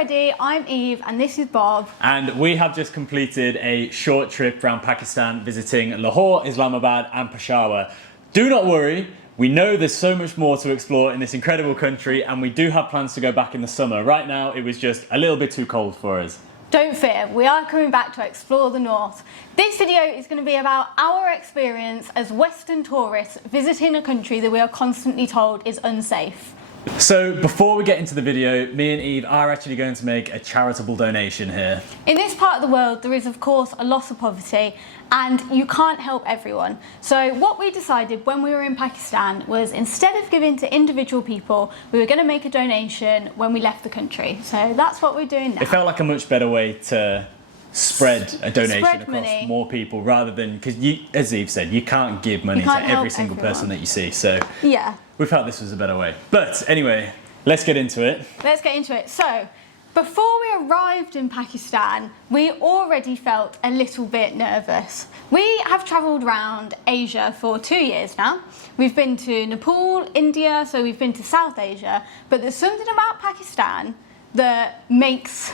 already, I'm Eve and this is Bob. And we have just completed a short trip around Pakistan visiting Lahore, Islamabad and Peshawar. Do not worry, we know there's so much more to explore in this incredible country and we do have plans to go back in the summer. Right now it was just a little bit too cold for us. Don't fear, we are coming back to explore the north. This video is going to be about our experience as Western tourists visiting a country that we are constantly told is unsafe. So before we get into the video, me and Eve are actually going to make a charitable donation here. In this part of the world there is of course a lot of poverty and you can't help everyone. So what we decided when we were in Pakistan was instead of giving to individual people, we were going to make a donation when we left the country. So that's what we're doing now. It felt like a much better way to spread a donation across money. more people rather than, because as Eve said, you can't give money to every single person that you see. So yeah, we felt this was a better way. But anyway, let's get into it. Let's get into it. So before we arrived in Pakistan, we already felt a little bit nervous. We have travelled around Asia for 2 years now. We've been to Nepal, India, so we've been to South Asia, but there's something about Pakistan that makes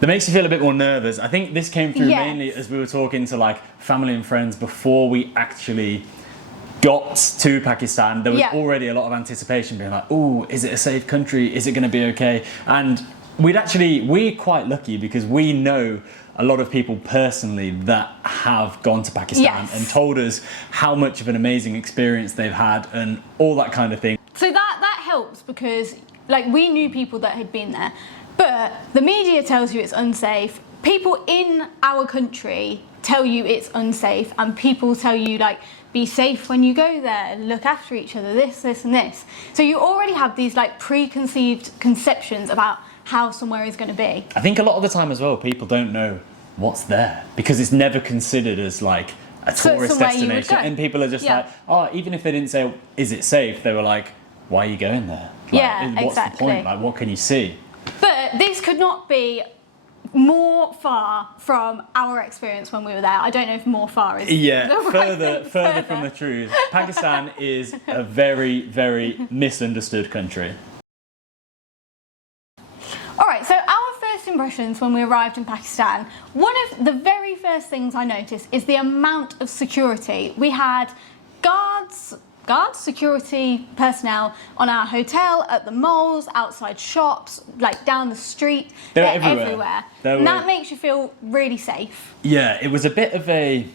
you feel a bit more nervous. I think this came through mainly as we were talking to like family and friends before we actually got to Pakistan. There was already a lot of anticipation being like, oh, is it a safe country? Is it going to be okay? And we're quite lucky because we know a lot of people personally that have gone to Pakistan and told us how much of an amazing experience they've had and all that kind of thing. So that helps because like we knew people that had been there. But the media tells you it's unsafe. People in our country tell you it's unsafe, and people tell you like, be safe when you go there, look after each other, this and this. So you already have these like preconceived conceptions about how somewhere is going to be. I think a lot of the time as well, people don't know what's there because it's never considered as like a tourist destination. And people are just like, oh, even if they didn't say, is it safe? They were like, why are you going there? Like, what's the point? Like, what can you see? But this could not be more far from our experience when we were there. I don't know if more far is further from the truth. Pakistan is a very, very misunderstood country. Alright, so our first impressions when we arrived in Pakistan, one of the very first things I noticed is the amount of security. We had security personnel on our hotel, at the malls, outside shops, like down the street. They're everywhere. And that makes you feel really safe. Yeah, it was a bit of a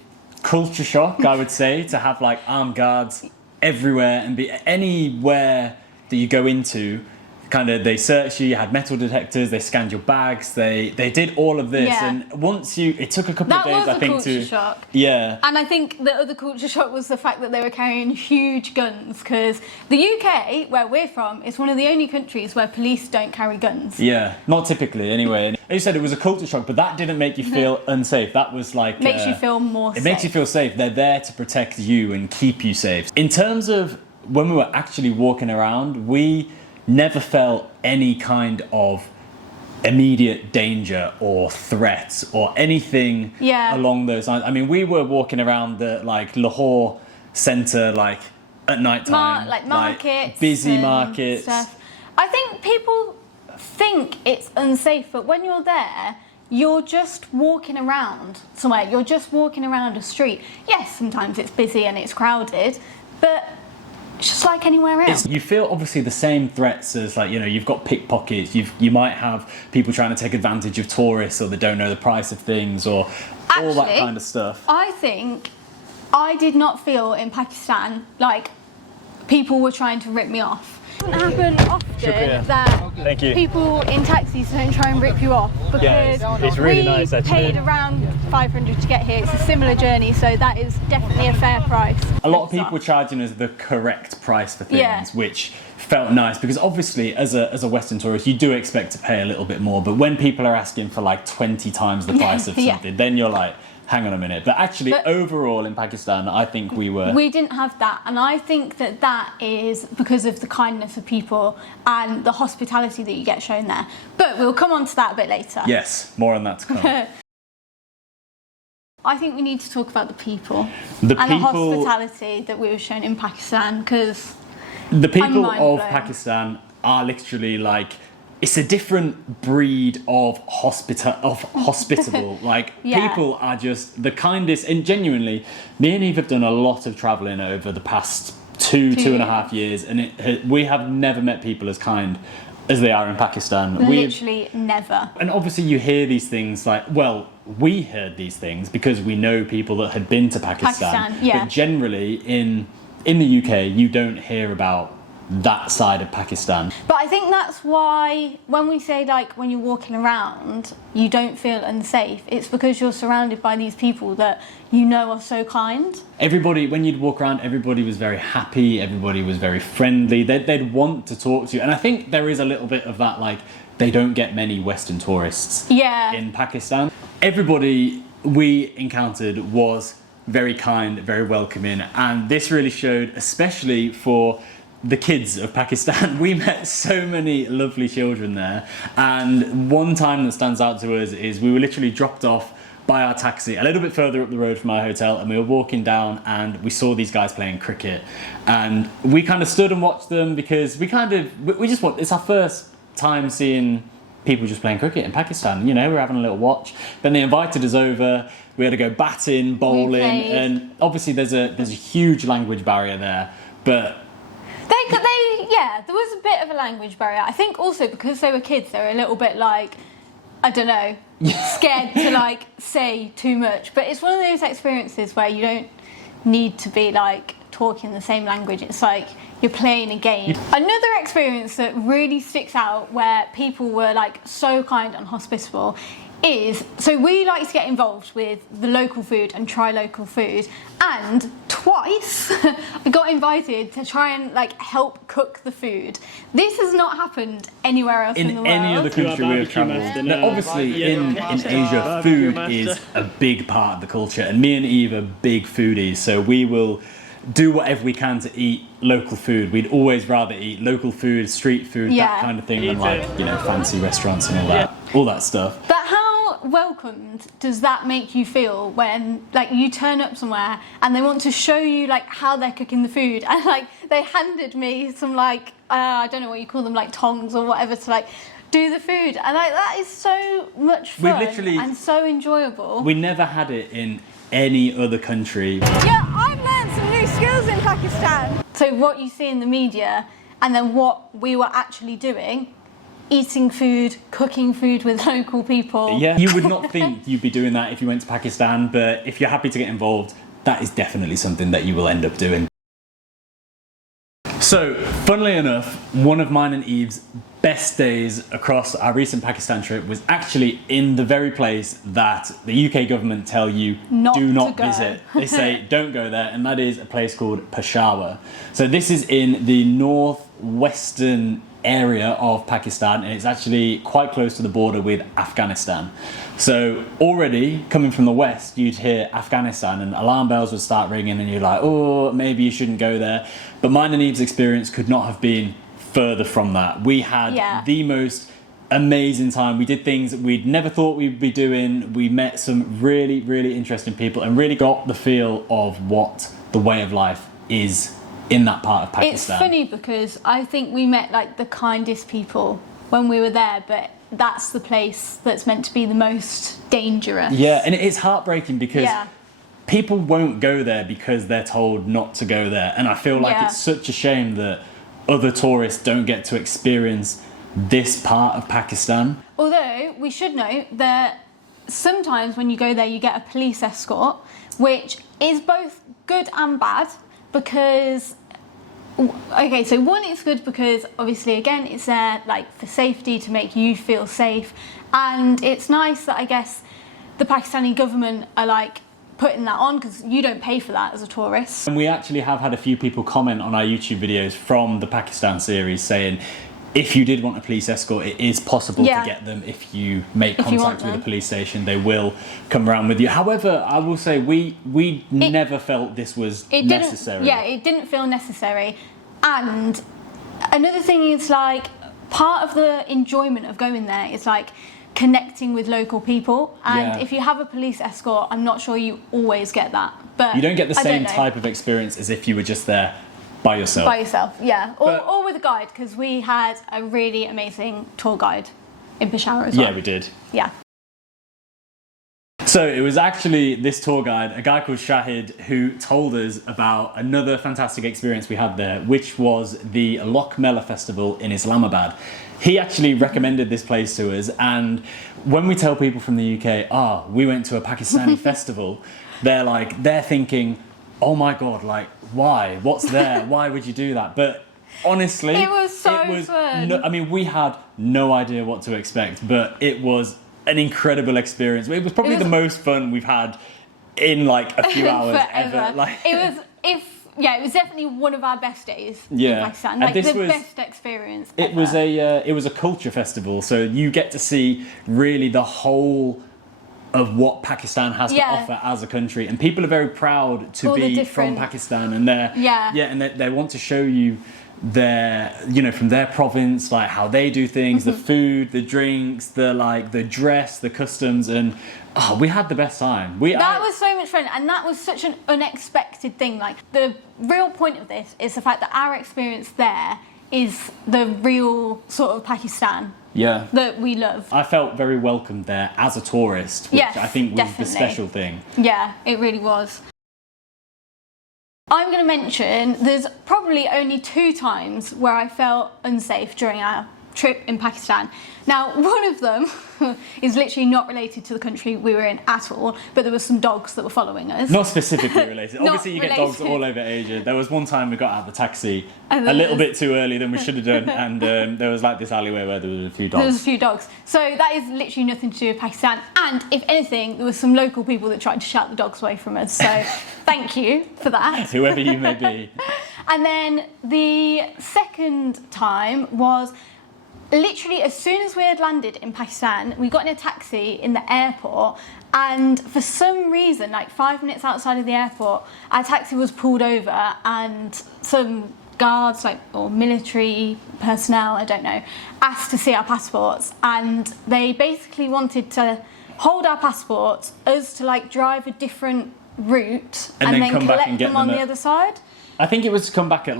culture shock, I would say, to have like armed guards everywhere and be anywhere that you go into. Kind of, they searched you had metal detectors, they scanned your bags, they did all of this, and once it took a couple of days, I think, to shock. Yeah. And I think the other culture shock was the fact that they were carrying huge guns, because the UK, where we're from, is one of the only countries where police don't carry guns. Yeah, not typically anyway. And you said it was a culture shock, but that didn't make you feel unsafe. That was like makes you feel more safe. It makes you feel safe. They're there to protect you and keep you safe. In terms of when we were actually walking around, we never felt any kind of immediate danger or threats or anything along those lines. I mean, we were walking around the like Lahore centre like at night time, like markets, busy markets. Stuff. I think people think it's unsafe, but when you're there, you're just walking around somewhere. You're just walking around a street. Yes, sometimes it's busy and it's crowded, but it's just like anywhere else. You feel obviously the same threats as like, you know, you've got pickpockets, you might have people trying to take advantage of tourists or they don't know the price of things or all that kind of stuff. I think I did not feel in Pakistan like people were trying to rip me off. It doesn't happen often that people in taxis don't try and rip you off, because it's really nice, actually. Paid around 500 to get here. It's a similar journey, so that is definitely a fair price. A lot of people were charging us the correct price for things, which felt nice because obviously as a Western tourist you do expect to pay a little bit more, but when people are asking for like 20 times the price of something, then you're like, hang on a minute. But actually, overall in Pakistan, I think we didn't have that, and I think that is because of the kindness of people and the hospitality that you get shown there. But we'll come on to that a bit later. Yes, more on that to come. I think we need to talk about the people and the hospitality that we were shown in Pakistan, because the people of Pakistan are literally like it's a different breed of hospitable. Like, people are just the kindest, and genuinely, me and Eve have done a lot of traveling over the past two and a half years, and we have never met people as kind as they are in Pakistan. Literally never. And obviously you hear these things like, well, we heard these things because we know people that had been to Pakistan. But generally in the UK, you don't hear about that side of Pakistan. But I think that's why when we say, like, when you're walking around you don't feel unsafe, it's because you're surrounded by these people that you know are so kind. Everybody, when you'd walk around, everybody was very happy, everybody was very friendly, they'd want to talk to you. And I think there is a little bit of that, like, they don't get many Western tourists in Pakistan. Everybody we encountered was very kind, very welcoming, and this really showed, especially for the kids of Pakistan. We met so many lovely children there, and one time that stands out to us is we were literally dropped off by our taxi a little bit further up the road from our hotel, and we were walking down and we saw these guys playing cricket, and we kind of stood and watched them because we just want, it's our first time seeing people just playing cricket in Pakistan. You know, we're having a little watch. Then they invited us over. We had to go batting, bowling, and obviously there's a huge language barrier there, but there was a bit of a language barrier. I think also because they were kids, they were a little bit like, I don't know, scared to like say too much. But it's one of those experiences where you don't need to be like talking the same language. It's like you're playing a game. Another experience that really sticks out where people were like so kind and hospitable is, so we like to get involved with the local food and try local food, and twice I got invited to try and like help cook the food. This has not happened anywhere else in the world. In any other country we've travelled. Now, obviously in Asia, food is a big part of the culture, and me and Eve are big foodies, so we will do whatever we can to eat local food. We'd always rather eat local food, street food, that kind of thing, than like, you know, fancy restaurants and all that stuff. But how welcomed does that make you feel when like you turn up somewhere and they want to show you like how they're cooking the food, and like they handed me some like I don't know what you call them, like tongs or whatever, to like do the food, and like that is so much fun and so enjoyable. We never had it in any other country. Yeah, I've learned some new skills in Pakistan. So what you see in the media and then what we were actually doing, eating food, cooking food with local people. Yeah, you would not think you'd be doing that if you went to Pakistan, but if you're happy to get involved, that is definitely something that you will end up doing. So, funnily enough, one of mine and Eve's best days across our recent Pakistan trip was actually in the very place that the UK government tell you do not visit. They say don't go there, and that is a place called Peshawar. So this is in the northwestern area of Pakistan, and it's actually quite close to the border with Afghanistan. So already coming from the west, you'd hear Afghanistan and alarm bells would start ringing, and you're like, oh, maybe you shouldn't go there. But mine and Eve's experience could not have been further from that. We had the most amazing time. We did things that we'd never thought we'd be doing. We met some really, really interesting people and really got the feel of what the way of life is in that part of Pakistan. It's funny because I think we met like the kindest people when we were there, but that's the place that's meant to be the most dangerous. Yeah, and it's heartbreaking because people won't go there because they're told not to go there. And I feel like it's such a shame that other tourists don't get to experience this part of Pakistan. Although we should note that sometimes when you go there you get a police escort, which is both good and bad. Because, okay, so one, it's good because obviously again it's there like for safety, to make you feel safe, and it's nice that I guess the Pakistani government are like putting that on because you don't pay for that as a tourist. And we actually have had a few people comment on our YouTube videos from the Pakistan series saying if you did want a police escort, it is possible to get them. If you make contact with the police station, they will come around with you. However, I will say we never felt this was necessary. It didn't feel necessary. And another thing is like part of the enjoyment of going there is like connecting with local people. And if you have a police escort, I'm not sure you always get that. But you don't get the same type of experience as if you were just there by yourself. By yourself, yeah. Or with a guide, because we had a really amazing tour guide in Peshawar as well. Yeah, we did. Yeah. So it was actually this tour guide, a guy called Shahid, who told us about another fantastic experience we had there, which was the Loch Mela Festival in Islamabad. He actually recommended this place to us, and when we tell people from the UK, we went to a Pakistani festival, they're thinking, oh my God, like, why? What's there? Why would you do that? But honestly, it was so fun. We had no idea what to expect, but it was an incredible experience. It was probably the most fun we've had in like a few hours ever. Like, it was definitely one of our best days in Pakistan. Like best experience ever. It was a culture festival, so you get to see really the whole of what Pakistan has to offer as a country, and people are very proud to be from Pakistan, and they want to show you their, from their province, like how they do things, the food, the drinks, the dress, the customs, and we had the best time. That was so much fun, and that was such an unexpected thing. Like, the real point of this is the fact that our experience there is the real sort of Pakistan that we love. I felt very welcomed there as a tourist, which I think was the special thing. Yeah, it really was. I'm going to mention there's probably only 2 times where I felt unsafe during our trip in Pakistan. Now, one of them is literally not related to the country we were in at all, but there were some dogs that were following us. Not specifically related. Obviously, you get dogs all over Asia. There was one time we got out of the taxi a little bit too early than we should have done, and there was like this alleyway where there was a few dogs. There was a few dogs. So that is literally nothing to do with Pakistan. And if anything, there were some local people that tried to shout the dogs away from us. So thank you for that. Whoever you may be. And then the second time was literally as soon as we had landed in Pakistan, we got in a taxi in the airport, and for some reason, like 5 minutes outside of the airport, our taxi was pulled over, and some guards, or military personnel, I don't know, asked to see our passports, and they basically wanted to hold our passports, us to drive a different route, and then come collect back and get them on the other side. I think it was to come back at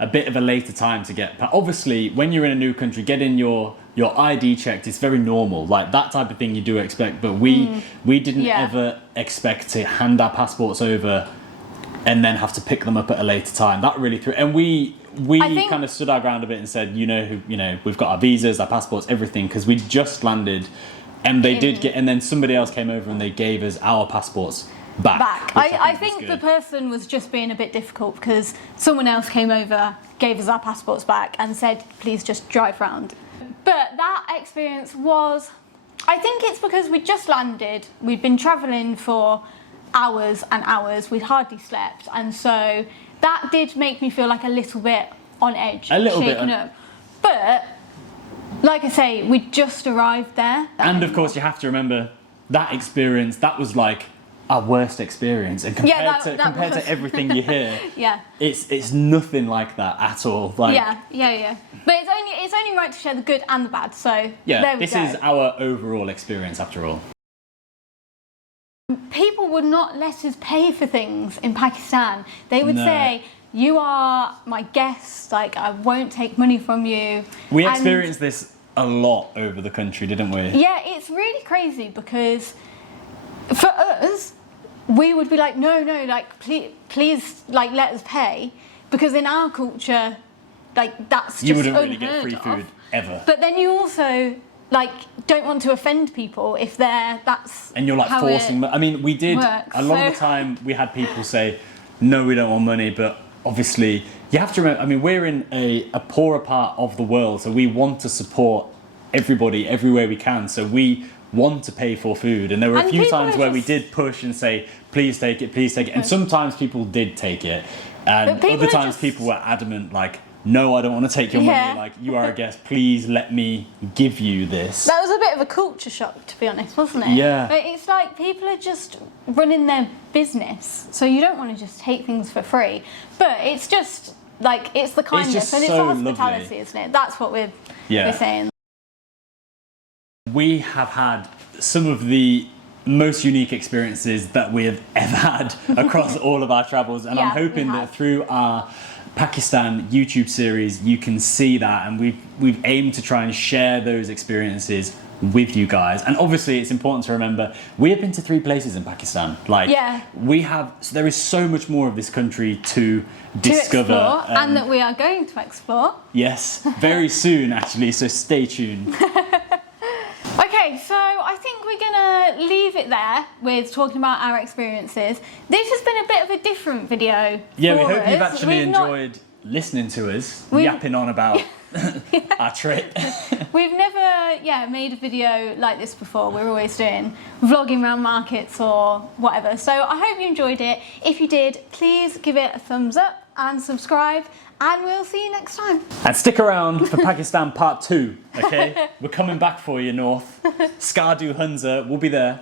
a bit of a later time to get. But obviously, when you're in a new country, getting your ID checked is very normal. Like, that type of thing you do expect. But we didn't ever expect to hand our passports over and then have to pick them up at a later time. That really threw. And we kind of stood our ground a bit and said, we've got our visas, our passports, everything, because we just landed, and they did get. And then somebody else came over and they gave us our passports back. I think the person was just being a bit difficult, because someone else came over, gave us our passports back, and said, please just drive round. But that experience was, I think it's because we just landed, we'd been travelling for hours and hours, we'd hardly slept, and so that did make me feel like a little bit on edge, shaken up. But like I say, we just arrived there. And of course, you have to remember that experience, that was like our worst experience, and compared to everything you hear, it's nothing like that at all. But it's only right to share the good and the bad. So this is our overall experience after all. People would not let us pay for things in Pakistan. They would say, "You are my guest. I won't take money from you." We experienced this a lot over the country, didn't we? Yeah, it's really crazy, because for us, we would be like, no, please, let us pay, because in our culture, that's just you wouldn't really get free food ever. But then you also don't want to offend people if that's and you're forcing them. I mean, we did a lot of the time. We had people say, no, we don't want money, but obviously you have to remember. I mean, we're in a poorer part of the world, so we want to support everybody everywhere we can. So we want to pay for food, and there were a few times where we did push and say, please take it, and sometimes people did take it, and other times people were adamant, no, I don't want to take your money, you are a guest, please let me give you this. That was a bit of a culture shock, to be honest, wasn't it? Yeah. But it's people are just running their business, so you don't want to just take things for free, but it's just it's the kindness, and it's the hospitality, lovely. Isn't it? That's what we're saying. We have had some of the most unique experiences that we have ever had across all of our travels, and I'm hoping that through our Pakistan YouTube series, you can see that, and we've aimed to try and share those experiences with you guys. And obviously it's important to remember we have been to 3 places in Pakistan. Like there is so much more of this country to discover, explore, and that we are going to explore. Yes, very soon actually, so stay tuned. Okay, so I think we're gonna leave it there with talking about our experiences. This has been a bit of a different video. Yeah, we hope you've actually enjoyed listening to us yapping on about our trip. We've never made a video like this before. We're always doing vlogging around markets or whatever. So I hope you enjoyed it. If you did, please give it a thumbs up and subscribe, and we'll see you next time. And stick around for Pakistan Part 2, okay? We're coming back for you, North. Skardu Hunza, we'll be there.